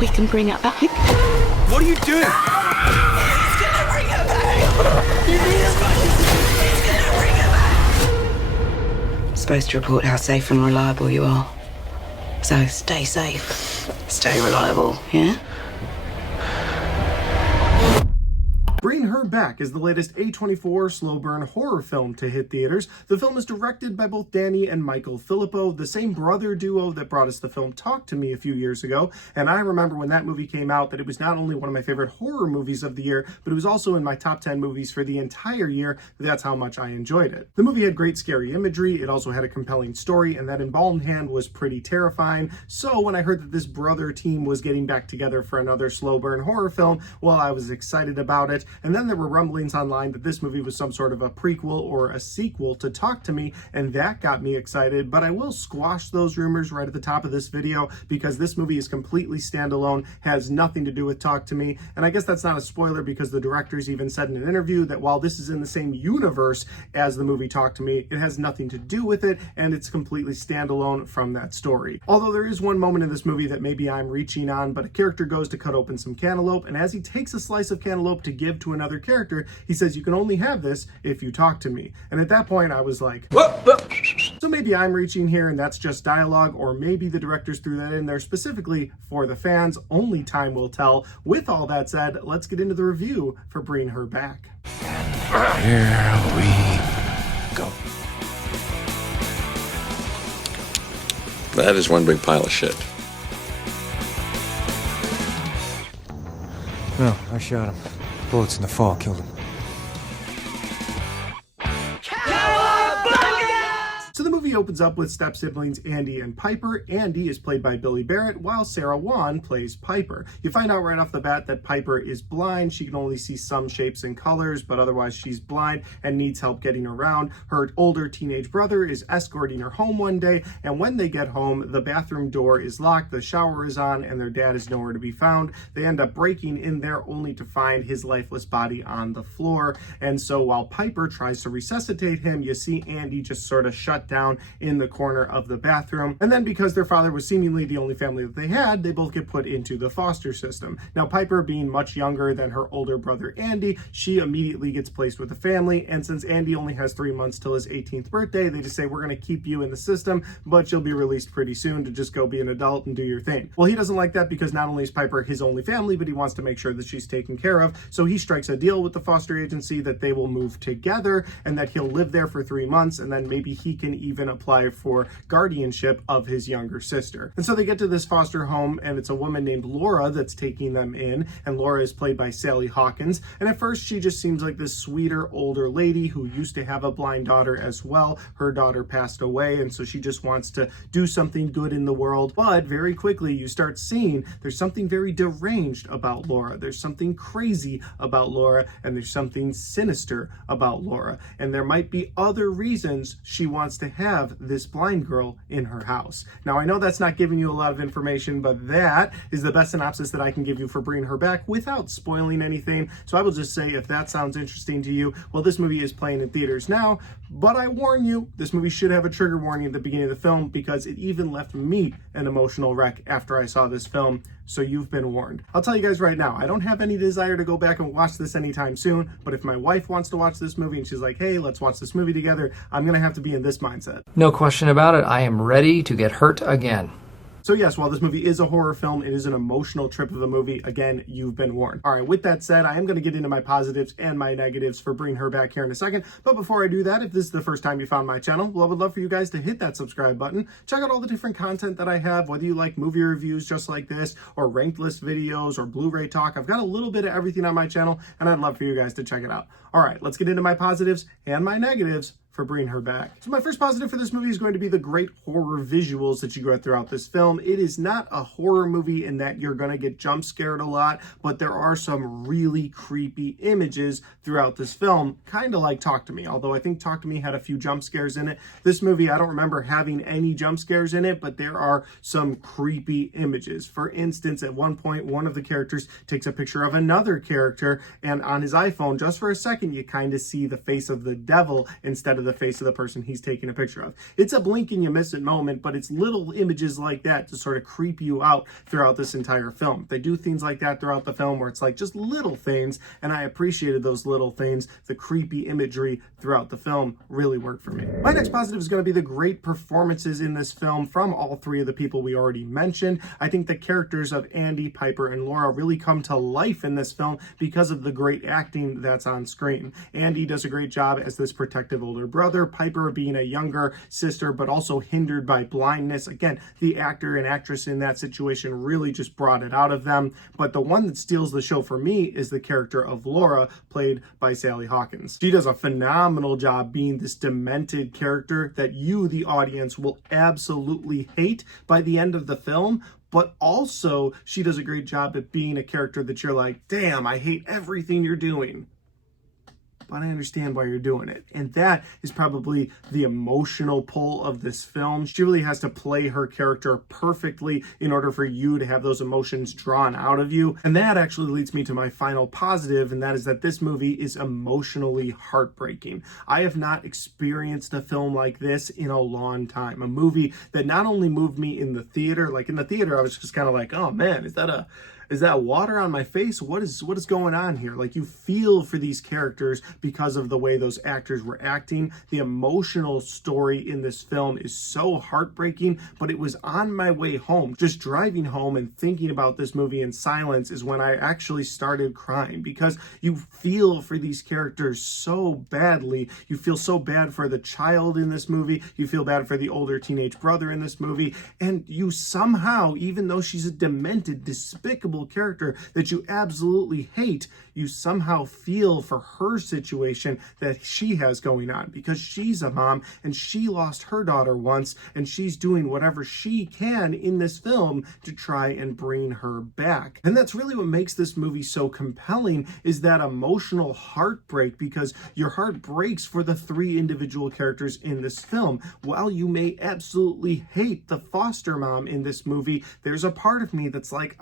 We can bring her back. What are you doing? He's gonna bring her back. He's gonna bring her back. Supposed to report how safe and reliable you are. So stay safe, stay reliable, yeah? Bring Her Back is the latest A24 slow burn horror film to hit theaters. The film is directed by both Danny and Michael Filippo, the same brother duo that brought us the film Talk to Me a few years ago. And I remember when that movie came out that it was not only one of my favorite horror movies of the year, but it was also in my top 10 movies for the entire year. That's how much I enjoyed it. The movie had great scary imagery, it also had a compelling story, and that embalmed hand was pretty terrifying. So when I heard that this brother team was getting back together for another slow burn horror film, well, I was excited about it. And then there were rumblings online that this movie was some sort of a prequel or a sequel to Talk to Me, and that got me excited. But I will squash those rumors right at the top of this video because this movie is completely standalone, has nothing to do with Talk to Me. And I guess that's not a spoiler because the directors even said in an interview that while this is in the same universe as the movie Talk to Me, it has nothing to do with it, and it's completely standalone from that story. Although there is one moment in this movie that maybe I'm reaching on, but a character goes to cut open some cantaloupe, and as he takes a slice of cantaloupe to give to another character, he says, "You can only have this if you talk to me." And at that point I was like, so maybe I'm reaching here and that's just dialogue, or maybe the directors threw that in there specifically for the fans. Only time will tell. With all that said, let's get into the review for Bring Her Back. Here we go. That is one big pile of shit. No, I shot him. Bullets in the fall killed him. So the movie opens up with step-siblings Andy and Piper. Andy is played by Billy Barrett, while Sarah Wan plays Piper. You find out right off the bat that Piper is blind. She can only see some shapes and colors, but otherwise she's blind and needs help getting around. Her older teenage brother is escorting her home one day, and when they get home, the bathroom door is locked, the shower is on, and their dad is nowhere to be found. They end up breaking in there only to find his lifeless body on the floor. And so while Piper tries to resuscitate him, you see Andy just sort of shut down in the corner of the bathroom. And then because their father was seemingly the only family that they had, they both get put into the foster system. Now Piper, being much younger than her older brother Andy, she immediately gets placed with a family, and since Andy only has 3 months till his 18th birthday, they just say, "We're going to keep you in the system, but you'll be released pretty soon to just go be an adult and do your thing." Well, he doesn't like that because not only is Piper his only family, but he wants to make sure that she's taken care of. So he strikes a deal with the foster agency that they will move together and that he'll live there for 3 months, and then maybe he can even apply for guardianship of his younger sister. And so they get to this foster home, and it's a woman named Laura that's taking them in, and Laura is played by Sally Hawkins. And at first she just seems like this sweeter older lady who used to have a blind daughter as well. Her daughter passed away, and so she just wants to do something good in the world. But very quickly you start seeing there's something very deranged about Laura. There's something crazy about Laura, and there's something sinister about Laura. And there might be other reasons she wants to have this blind girl in her house. Now I know that's not giving you a lot of information, but that is the best synopsis that I can give you for Bring Her Back without spoiling anything. So I will just say, if that sounds interesting to you, well, this movie is playing in theaters now, but I warn you, this movie should have a trigger warning at the beginning of the film because it even left me an emotional wreck after I saw this film. So you've been warned. I'll tell you guys right now, I don't have any desire to go back and watch this anytime soon, but if my wife wants to watch this movie and she's like, "Hey, let's watch this movie together," I'm gonna have to be in this mindset. No question about it, I am ready to get hurt again. So yes, while this movie is a horror film, it is an emotional trip of a movie. Again, you've been warned. All right, with that said, I am going to get into my positives and my negatives for Bring Her Back here in a second. But before I do that, if this is the first time you found my channel, well, I would love for you guys to hit that subscribe button. Check out all the different content that I have, whether you like movie reviews just like this, or ranked list videos, or Blu-ray talk. I've got a little bit of everything on my channel, and I'd love for you guys to check it out. All right, let's get into my positives and my negatives for Bring Her Back. So my first positive for this movie is going to be the great horror visuals that you get throughout this film. It is not a horror movie in that you're going to get jump scared a lot, but there are some really creepy images throughout this film, kind of like Talk to Me, although I think Talk to Me had a few jump scares in it. This movie, I don't remember having any jump scares in it, but there are some creepy images. For instance, at one point, one of the characters takes a picture of another character, and on his iPhone, just for a second, you kind of see the face of the devil instead of the face of the person he's taking a picture of. It's a blink and you miss it moment, but it's little images like that to sort of creep you out throughout this entire film. They do things like that throughout the film where it's like just little things, and I appreciated those little things. The creepy imagery throughout the film really worked for me. My next positive is going to be the great performances in this film from all three of the people we already mentioned. I think the characters of Andy, Piper, and Laura really come to life in this film because of the great acting that's on screen. Andy does a great job as this protective older brother, Piper being a younger sister but also hindered by blindness. Again, the actor and actress in that situation really just brought it out of them. But the one that steals the show for me is the character of Laura, played by Sally Hawkins. She does a phenomenal job being this demented character that you, the audience, will absolutely hate by the end of the film. But also, she does a great job at being a character that you're like, damn, I hate everything you're doing, but I understand why you're doing it. And that is probably the emotional pull of this film. She really has to play her character perfectly in order for you to have those emotions drawn out of you. And that actually leads me to my final positive, and that is that this movie is emotionally heartbreaking. I have not experienced a film like this in a long time. A movie that not only moved me in the theater, like in the theater, I was just kind of like, oh man, is that water on my face? What is going on here? Like, you feel for these characters because of the way those actors were acting. The emotional story in this film is so heartbreaking, but it was on my way home, just driving home and thinking about this movie in silence is when I actually started crying, because you feel for these characters so badly. You feel so bad for the child in this movie. You feel bad for the older teenage brother in this movie. And you somehow, even though she's a demented, despicable character that you absolutely hate, you somehow feel for her situation that she has going on, because she's a mom and she lost her daughter once, and she's doing whatever she can in this film to try and bring her back. And that's really what makes this movie so compelling, is that emotional heartbreak, because your heart breaks for the three individual characters in this film. While you may absolutely hate the foster mom in this movie, there's a part of me that's like,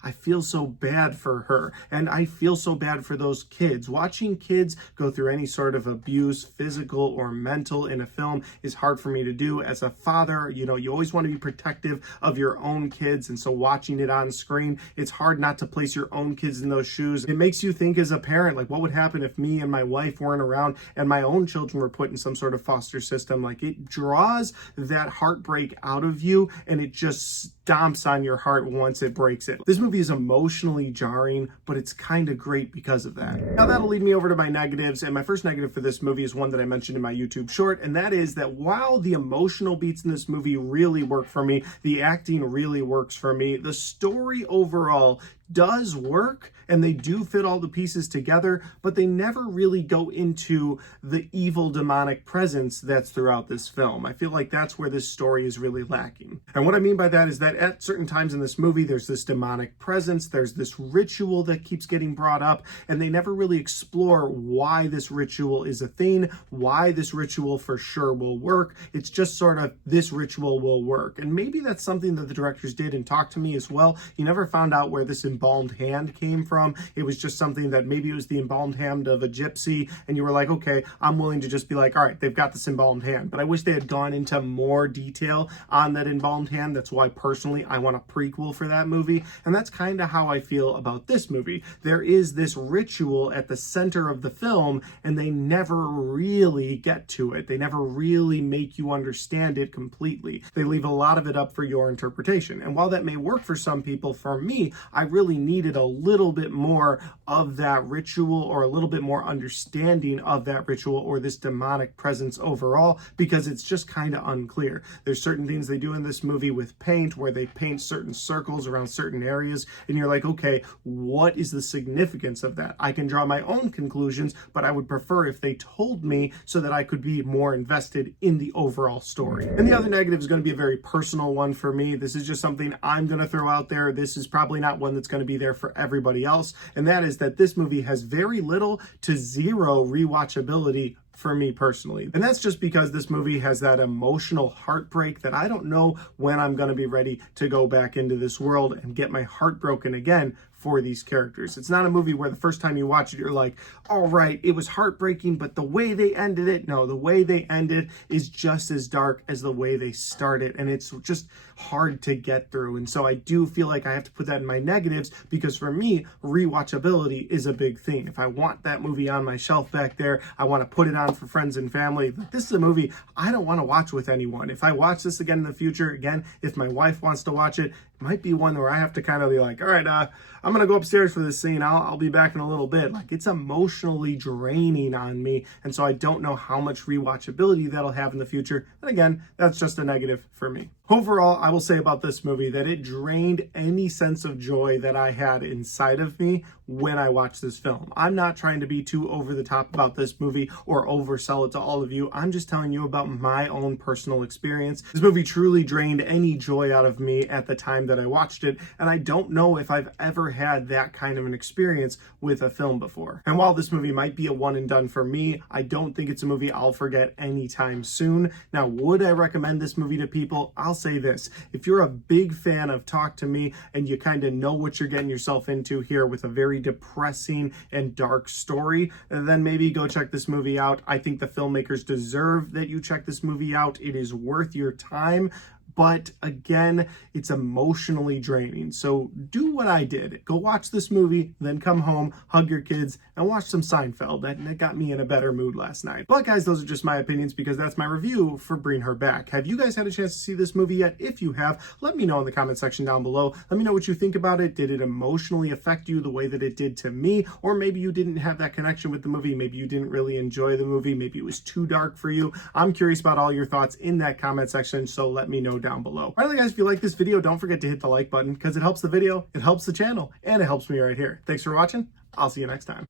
I feel so bad for her, and I feel so bad for those kids. Watching kids go through any sort of abuse, physical or mental, in a film is hard for me to do. As a father, you always want to be protective of your own kids, and so watching it on screen, it's hard not to place your own kids in those shoes. It makes you think as a parent, like, what would happen if me and my wife weren't around and my own children were put in some sort of foster system? Like, it draws that heartbreak out of you, and it just stomps on your heart once it breaks it. This movie is emotionally jarring, but it's kind of great because of that. Now that'll lead me over to my negatives, and my first negative for this movie is one that I mentioned in my YouTube short, and that is that while the emotional beats in this movie really work for me, the acting really works for me, the story overall does work, and they do fit all the pieces together, but they never really go into the evil demonic presence that's throughout this film. I feel like that's where this story is really lacking. And what I mean by that is that at certain times in this movie, there's this demonic presence, there's this ritual that keeps getting brought up, and they never really explore why this ritual is a thing, why this ritual for sure will work. It's just sort of, this ritual will work. And maybe that's something that the directors did and talked to me as well. You never found out where this embalmed hand came from. It was just something that maybe it was the embalmed hand of a gypsy, and you were like, okay, I'm willing to just be like, all right, they've got this embalmed hand. But I wish they had gone into more detail on that embalmed hand. That's why personally I want a prequel for that movie, and that's kind of how I feel about this movie. There is this ritual at the center of the film, and they never really get to it. They never really make you understand it completely. They leave a lot of it up for your interpretation. And while that may work for some people, for me, I really needed a little bit more of that ritual, or a little bit more understanding of that ritual or this demonic presence overall, because it's just kind of unclear. There's certain things they do in this movie with paint where they paint certain circles around certain areas, and you're like, okay, what is the significance of that? I can draw my own conclusions, but I would prefer if they told me so that I could be more invested in the overall story. And the other negative is going to be a very personal one for me. This is just something I'm going to throw out there. This is probably not one that's going to be there for everybody else, and that is that this movie has very little to zero rewatchability for me personally. And that's just because this movie has that emotional heartbreak that I don't know when I'm going to be ready to go back into this world and get my heart broken again for these characters. It's not a movie where the first time you watch it, you're like, all right, it was heartbreaking, but the way they ended it, no, the way they ended is just as dark as the way they started, and it's just hard to get through. And so I do feel like I have to put that in my negatives, because for me, rewatchability is a big thing. If I want that movie on my shelf back there, I want to put it on for friends and family. This is a movie I don't want to watch with anyone. If I watch this again in the future, again, if my wife wants to watch it, it might be one where I have to kind of be like, all right, I'm going to go upstairs for this scene. I'll be back in a little bit. Like, it's emotionally draining on me. And so I don't know how much rewatchability that'll have in the future. And again, that's just a negative for me. Overall, I will say about this movie that it drained any sense of joy that I had inside of me when I watched this film. I'm not trying to be too over the top about this movie or oversell it to all of you. I'm just telling you about my own personal experience. This movie truly drained any joy out of me at the time that I watched it, and I don't know if I've ever had that kind of an experience with a film before. And while this movie might be a one and done for me, I don't think it's a movie I'll forget anytime soon. Now, would I recommend this movie to people? I'll say this: if you're a big fan of Talk to Me and you kind of know what you're getting yourself into here with a very depressing and dark story, then maybe go check this movie out. I think the filmmakers deserve that you check this movie out. It is worth your time. But again, it's emotionally draining. So do what I did. Go watch this movie, then come home, hug your kids, and watch some Seinfeld. That got me in a better mood last night. But guys, those are just my opinions, because that's my review for Bring Her Back. Have you guys had a chance to see this movie yet? If you have, let me know in the comment section down below. Let me know what you think about it. Did it emotionally affect you the way that it did to me? Or maybe you didn't have that connection with the movie. Maybe you didn't really enjoy the movie. Maybe it was too dark for you. I'm curious about all your thoughts in that comment section, so let me know down below. Finally, guys, if you like this video, don't forget to hit the like button, because it helps the video, it helps the channel, and it helps me right here. Thanks for watching. I'll see you next time.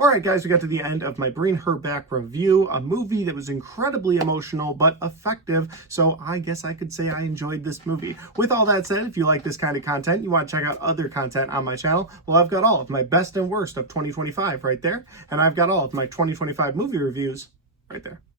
Alright guys, we got to the end of my Bring Her Back review, a movie that was incredibly emotional but effective, so I guess I could say I enjoyed this movie. With all that said, if you like this kind of content, you want to check out other content on my channel, well, I've got all of my best and worst of 2025 right there, and I've got all of my 2025 movie reviews right there.